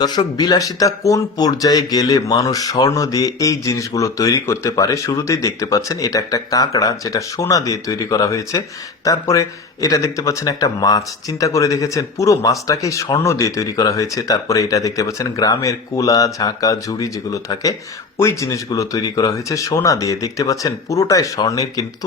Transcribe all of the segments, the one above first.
দর্শক, বিলাসিতা কোন পর্যায়ে গেলে মানুষ স্বর্ণ দিয়ে এই জিনিসগুলো তৈরি করতে পারে? শুরুতেই দেখতে পাচ্ছেন এটা একটা কাঁকড়া, যেটা সোনা দিয়ে তৈরি করা হয়েছে। তারপরে এটা দেখতে পাচ্ছেন একটা মাছ, চিন্তা করে দেখেছেন পুরো মাছটাকেই স্বর্ণ দিয়ে তৈরি করা হয়েছে। তারপরে এটা দেখতে পাচ্ছেন গ্রামের কুলা ঝাঁকা ঝুড়ি যেগুলো থাকে, ওই জিনিসগুলো তৈরি করা হয়েছে সোনা দিয়ে। দেখতে পাচ্ছেন পুরোটাই স্বর্ণের, কিন্তু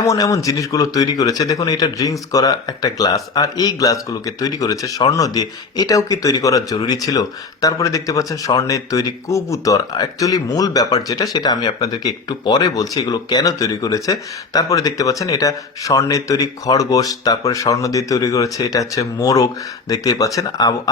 এমন এমন জিনিসগুলো তৈরি করেছে। দেখুন, এটা ড্রিঙ্কস করা একটা গ্লাস, আর এই গ্লাসগুলোকে তৈরি করেছে স্বর্ণ দিয়ে। এটাও কি তৈরি করা জরুরি ছিল? তারপরে দেখতে পাচ্ছেন স্বর্ণের তৈরি কবুতর। অ্যাকচুয়ালি মূল ব্যাপার যেটা, সেটা আমি আপনাদেরকে একটু পরে বলছি এগুলো কেন তৈরি করেছে। তারপরে দেখতে পাচ্ছেন এটা স্বর্ণের তৈরি খরগোশ, তারপরে স্বর্ণ দিয়ে তৈরি করেছে এটা হচ্ছে মোরগ। দেখতেই পাচ্ছেন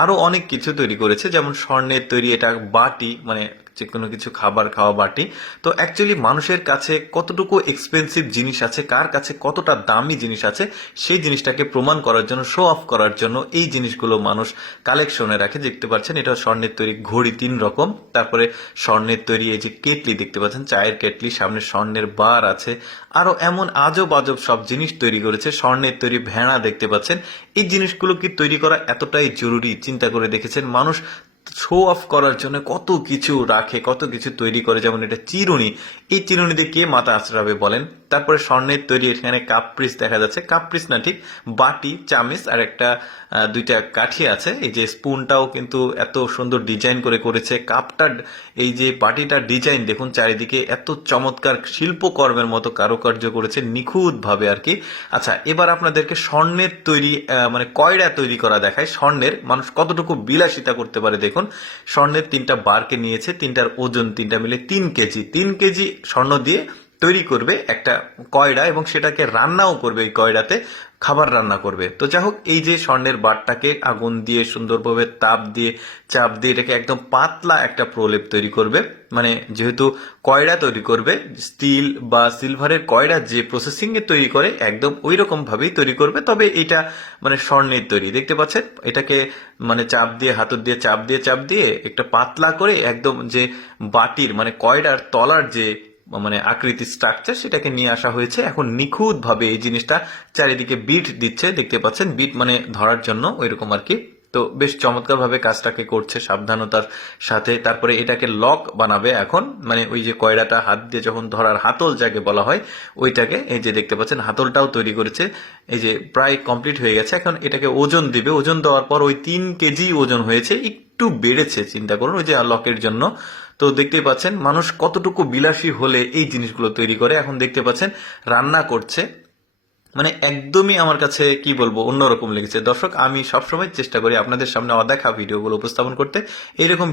আরো অনেক কিছু তৈরি করেছে, যেমন স্বর্ণের তৈরি এটা বাটি, মানে যে কোনো কিছু খাবার খাওয়া বাটি। তো অ্যাকচুয়ালি মানুষের কাছে কতটুকু এক্সপেন্সিভ জিনিস আছে, কার কাছে কতটা দামি জিনিস আছে, সেই জিনিসটাকে প্রমাণ করার জন্য, শো অফ করার জন্য এই জিনিসগুলো মানুষ কালেকশনে রাখে। দেখতে পাচ্ছেন এটা স্বর্ণের তৈরি ঘড়ি 3 রকম। তারপরে স্বর্ণের তৈরি এই যে কেটলি দেখতে পাচ্ছেন, চায়ের কেটলি, সামনে স্বর্ণের বার আছে। আরো এমন আজব আজব সব জিনিস তৈরি করেছে। স্বর্ণের তৈরি ভেড়া দেখতে পাচ্ছেন। এই জিনিসগুলো কি তৈরি করা এতটাই জরুরি? চিন্তা করে দেখেছেন মানুষ শো অফ করার জন্য কত কিছু রাখে, কত কিছু তৈরি করে। যেমন এটা চিরুনি, এই চিরুনি দিয়ে কে মাথা আঁচড়াবে বলেন? তারপরে স্বর্ণের তৈরি এখানে কাপপিস দেখা যাচ্ছে, কাপপিস না ঠিক বাটি, চামিচ, আর একটা দুইটা কাঠি আছে। এই যে স্পুনটাও কিন্তু এত সুন্দর ডিজাইন করে করেছে। কাপটা, এই যে বাটিটার ডিজাইন দেখুন, চারিদিকে এত চমৎকার শিল্পকর্মের মতো কারুকার্য করেছে নিখুঁত ভাবে আর কি। আচ্ছা, এবার আপনাদেরকে স্বর্ণের তৈরি মানে কয়ড়া তৈরি করা দেখায়। স্বর্ণের মানুষ কতটুকু বিলাসিতা করতে পারে দেখুন। স্বর্ণের 3টা বারকে নিয়েছে, 3টার ওজন 3টা মিলে 3 কেজি। 3 কেজি স্বর্ণ দিয়ে তৈরি করবে একটা কয়ড়া, এবং সেটাকে রান্নাও করবে। এই কয়ড়াতে খাবার রান্না করবে। তো যাই হোক, এই যে স্বর্ণের বারটাকে আগুন দিয়ে সুন্দরভাবে তাপ দিয়ে চাপ দিয়ে এটাকে একদম পাতলা একটা প্রলেপ তৈরি করবে। মানে যেহেতু কয়ড়া তৈরি করবে, স্টিল বা সিলভারের কয়ড়া যে প্রসেসিং এ তৈরি করে একদম ওই রকম ভাবেই তৈরি করবে। তবে এটা মানে স্বর্ণের তৈরি। দেখতে পাচ্ছেন এটাকে মানে চাপ দিয়ে, হাতুর দিয়ে চাপ দিয়ে একটা পাতলা করে একদম যে বাটির মানে কয়ড়ার তলার যে মানে আকৃতি স্ট্রাকচার, সেটাকে নিয়ে আসা হয়েছে। এখন নিখুঁত ভাবে এই জিনিসটা চারিদিকে বিট দিচ্ছে, দেখতে পাচ্ছেন বিট মানে ধরার জন্য ওইরকম আর কি। তো বেশ চমৎকার ভাবে কাজটাকে করছে সাবধানতার সাথে। তারপরে এটাকে লক বানাবে এখন, মানে ওই যে কয়ড়াটা হাত দিয়ে যখন ধরার, হাতল যাকে বলা হয় ওইটাকে, এই যে দেখতে পাচ্ছেন হাতলটাও তৈরি করেছে। এই যে প্রায় কমপ্লিট হয়ে গেছে। এখন এটাকে ওজন দিবে, ওজন দেওয়ার পর ওই 3 কেজি ওজন হয়েছে, একটু বেড়েছে চিন্তা করুন ওই যে লকের জন্য। তো দেখতেই পাচ্ছেন মানুষ কতটুকু বিলাসী হলে এই জিনিসগুলো তৈরি করে। এখন দেখতে পাচ্ছেন রান্না করছে, মানে একদমই আমার কাছে কি বলবো অন্যরকম লেগেছে। দর্শক, আমি সবসময় চেষ্টা করি আপনাদের সামনে অদেখা ভিডিওগুলো উপস্থাপন করতে। এইরকম